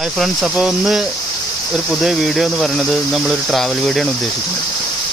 Hi friends, അപ്പോൾ ഒരു പുതിയ വീഡിയോ എന്ന് പറയുന്നത് നമ്മളൊരു ട്രാവൽ വീഡിയോ ആണ് ഉദ്ദേശിക്കുന്നത്.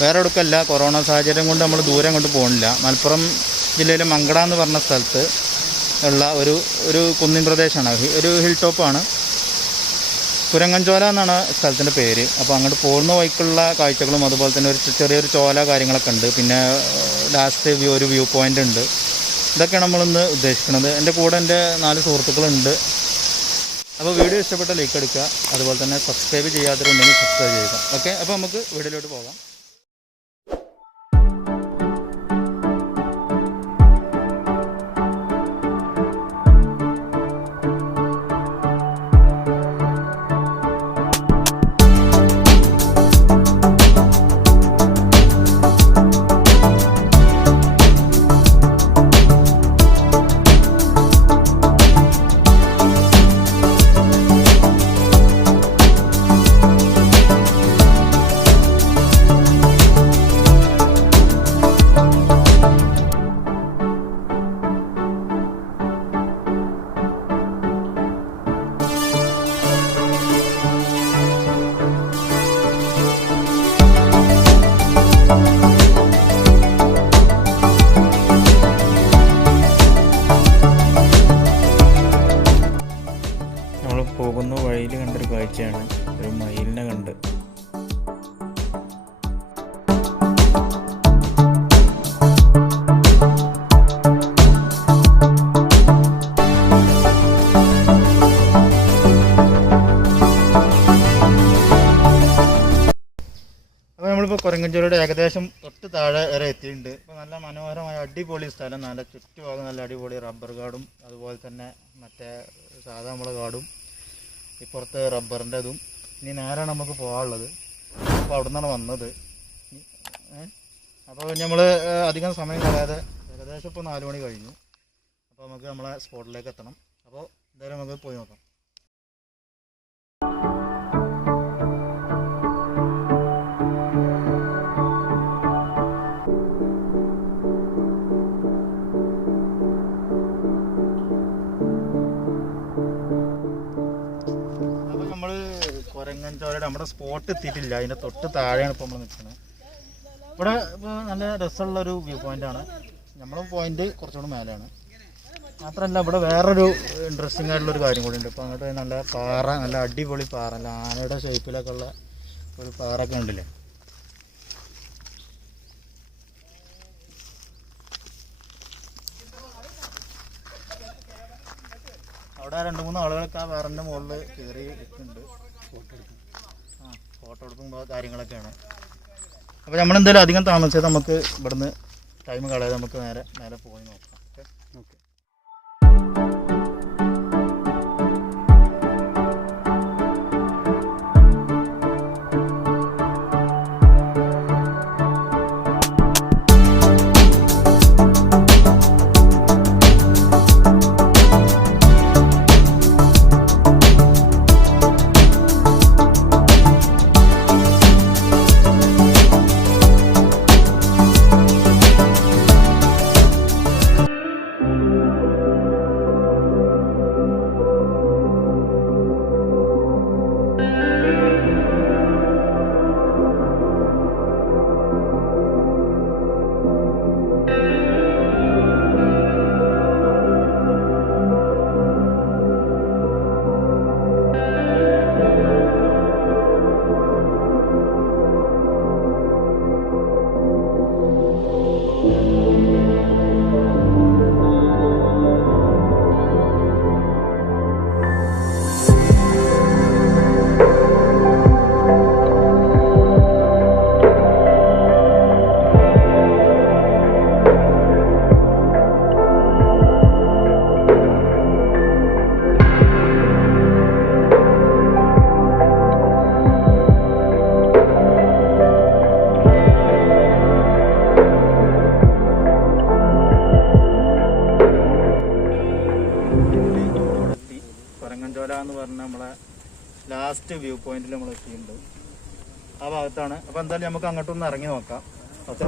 വേറെ എവിടേക്കല്ല, കൊറോണ സാഹചര്യം കൊണ്ട് നമ്മൾ ദൂരം കൊണ്ട് പോകുന്നില്ല. മലപ്പുറം ജില്ലയിലെ മങ്കട എന്ന് പറഞ്ഞ സ്ഥലത്ത് ഉള്ള ഒരു കുന്നിൻ പ്രദേശമാണ്, ഒരു ഹിൽ ടോപ്പാണ്. കുരങ്ങൻചോല എന്നാണ് സ്ഥലത്തിൻ്റെ പേര്. അപ്പോൾ അങ്ങോട്ട് പോകുന്ന വഴിക്കുള്ള കാഴ്ചകളും അതുപോലെ തന്നെ ഒരു ചെറിയൊരു ചോല കാര്യങ്ങളൊക്കെ ഉണ്ട്. പിന്നെ ലാസ്റ്റ് ഒരു വ്യൂ പോയിൻ്റ് ഉണ്ട്. ഇതൊക്കെയാണ് നമ്മളിന്ന് ഉദ്ദേശിക്കുന്നത്. എൻ്റെ കൂടെ എൻ്റെ 4 സുഹൃത്തുക്കളുണ്ട്. അപ്പോൾ വീഡിയോ ഇഷ്ടപ്പെട്ട ലൈക്ക് എടുക്കുക, അതുപോലെ തന്നെ സബ്സ്ക്രൈബ് ചെയ്യാത്തവരുണ്ടെങ്കിൽ സബ്സ്ക്രൈബ് ചെയ്യുക. ഓക്കെ, അപ്പോൾ നമുക്ക് വീഡിയോയിലോട്ട് പോകാം. പോകുന്ന വഴിയിൽ കണ്ടൊരു കാഴ്ചയാണ്, ഒരു മയിലിനെ കണ്ട്. അപ്പോൾ നമ്മളിപ്പോൾ കുരങ്ങൻചോലയുടെ ഏകദേശം തൊട്ട് താഴെ വരെ എത്തിയിട്ടുണ്ട്. ഇപ്പോൾ നല്ല മനോഹരമായ അടിപൊളി സ്ഥലം, നല്ല ചുറ്റുഭാഗം നല്ല അടിപൊളി റബ്ബർ കാടും അതുപോലെ തന്നെ മറ്റേ സാധാ നമ്മളെ കാടും, ഇപ്പുറത്ത് റബ്ബറിൻ്റെതും. ഇനി നേരാണ് നമുക്ക് പോകാനുള്ളത്. അപ്പോൾ അവിടെ നിന്നാണ് വന്നത്. അപ്പോൾ നമ്മൾ അധികം സമയം കളയാതെ ഏകദേശം ഇപ്പോൾ 4 മണി കഴിഞ്ഞു. അപ്പോൾ നമുക്ക് നമ്മളെ സ്പോട്ടിലേക്ക് എത്തണം. അപ്പോൾ എന്തായാലും നമുക്ക് പോയി നോക്കാം. കുരങ്ങൻചോലയുടെ നമ്മുടെ സ്പോട്ട് എത്തിയിട്ടില്ല, അതിൻ്റെ തൊട്ട് താഴെയാണ് ഇപ്പോൾ നമ്മൾ നിൽക്കുന്നത്. ഇവിടെ ഇപ്പോൾ നല്ല രസമുള്ളൊരു വ്യൂ പോയിൻ്റാണ്. നമ്മൾ പോയിൻ്റ് കുറച്ചുകൂടി മേലെയാണ്. മാത്രമല്ല ഇവിടെ വേറൊരു ഇൻട്രസ്റ്റിംഗ് ആയിട്ടുള്ളൊരു കാര്യം കൂടി ഉണ്ട്. ഇപ്പോൾ അങ്ങോട്ട് നല്ല പാറ, നല്ല അടിപൊളി പാറ, നല്ല ആനയുടെ ഷേപ്പിലൊക്കെ ഉള്ള ഒരു പാറൊക്കെ ഉണ്ടല്ലേ. അവിടെ 2-3 ആളുകളൊക്കെ ആ പാറൻ്റെ മുകളിൽ കയറി നിൽക്കുന്നുണ്ട്. ഫോട്ടോ എടുക്കുമ്പോൾ കാര്യങ്ങളൊക്കെയാണ്. അപ്പോൾ നമ്മളെന്തായാലും അധികം താമസിച്ചത് നമുക്ക് ഇവിടുന്ന് ടൈം കളയാതെ നമുക്ക് നേരെ പോയി നോക്കാം. ഓക്കെ. കുരങ്ങൻചോല എന്ന് പറഞ്ഞ നമ്മളെ ലാസ്റ്റ് വ്യൂ പോയിന്റിൽ നമ്മൾ എത്തിയിട്ടുണ്ട്. ആ ഭാഗത്താണ്. അപ്പോൾ എന്തായാലും നമുക്ക് അങ്ങോട്ടൊന്ന് ഇറങ്ങി നോക്കാം. ഓക്കെ.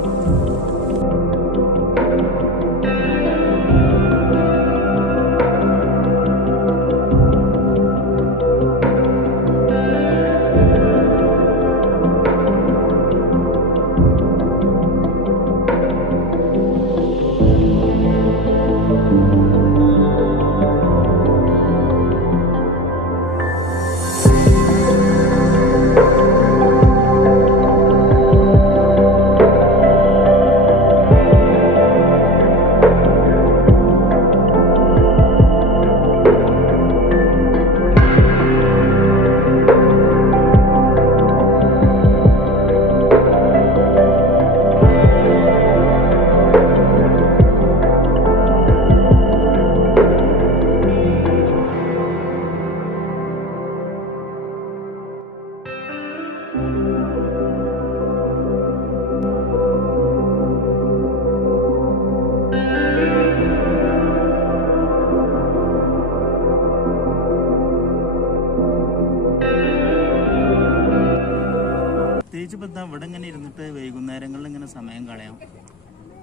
പ്രത്യേകിച്ച് ഇപ്പോൾ എന്താ ഇവിടെ ഇങ്ങനെ ഇരുന്നിട്ട് വൈകുന്നേരങ്ങളിൽ ഇങ്ങനെ സമയം കളയാം.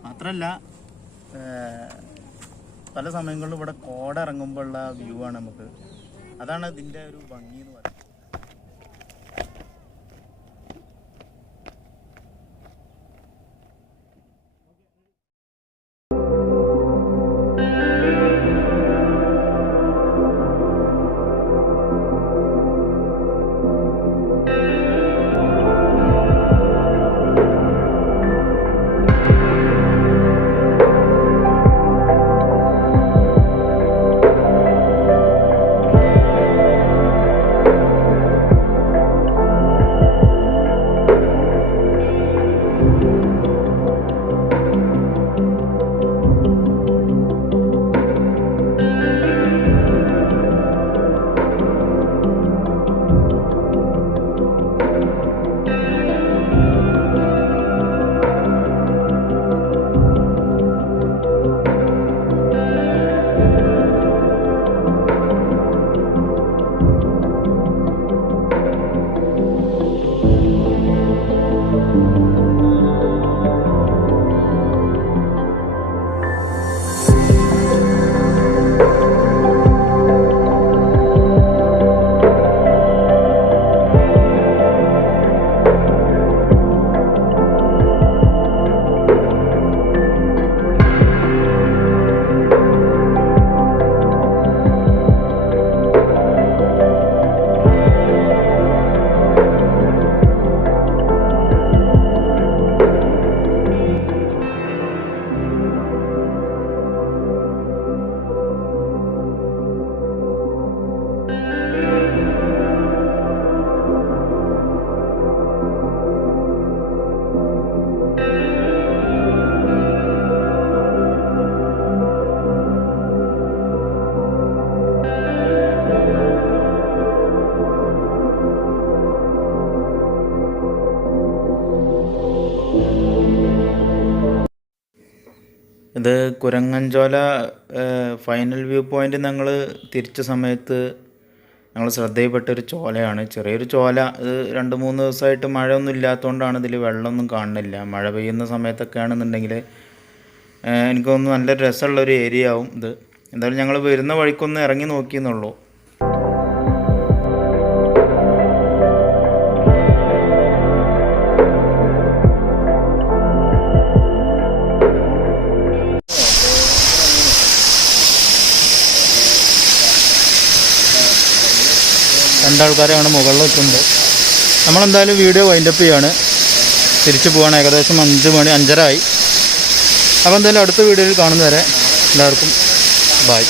മാത്രമല്ല പല സമയങ്ങളിലും ഇവിടെ കോട ഇറങ്ങുമ്പോഴുള്ള വ്യൂ ആണ് നമുക്ക്. അതാണ് ഇതിൻ്റെ ഒരു ഭംഗി എന്ന് പറയുന്നത്. ഇത് കുരങ്ങൻചോല ഫൈനൽ വ്യൂ പോയിൻ്റ് ഞങ്ങൾ തിരിച്ച സമയത്ത് ഞങ്ങൾ ശ്രദ്ധയിൽപ്പെട്ടൊരു ചോലയാണ്. ചെറിയൊരു ചോല. ഇത് 2-3 ദിവസമായിട്ട് മഴയൊന്നും ഇല്ലാത്തതുകൊണ്ടാണ് ഇതിൽ വെള്ളമൊന്നും കാണുന്നില്ല. മഴ പെയ്യുന്ന സമയത്തൊക്കെ ആണെന്നുണ്ടെങ്കിൽ എനിക്ക് തോന്നുന്നു നല്ല രസമുള്ളൊരു ഏരിയ ആവും ഇത്. എന്തായാലും ഞങ്ങൾ വരുന്ന വഴിക്കൊന്ന് ഇറങ്ങി നോക്കിയെന്നുള്ളൂ. രണ്ടാൾക്കാരാണ് മുകളിൽ നിൽക്കുന്നത്. നമ്മളെന്തായാലും വീഡിയോ വൈൻഡപ്പ് ചെയ്യാണ്. തിരിച്ചു പോവാണ്. ഏകദേശം 5 മണി 5:30 ആയി. അപ്പോൾ എന്തായാലും അടുത്ത വീഡിയോയിൽ കാണുന്നവരെ എല്ലാവർക്കും ബൈ.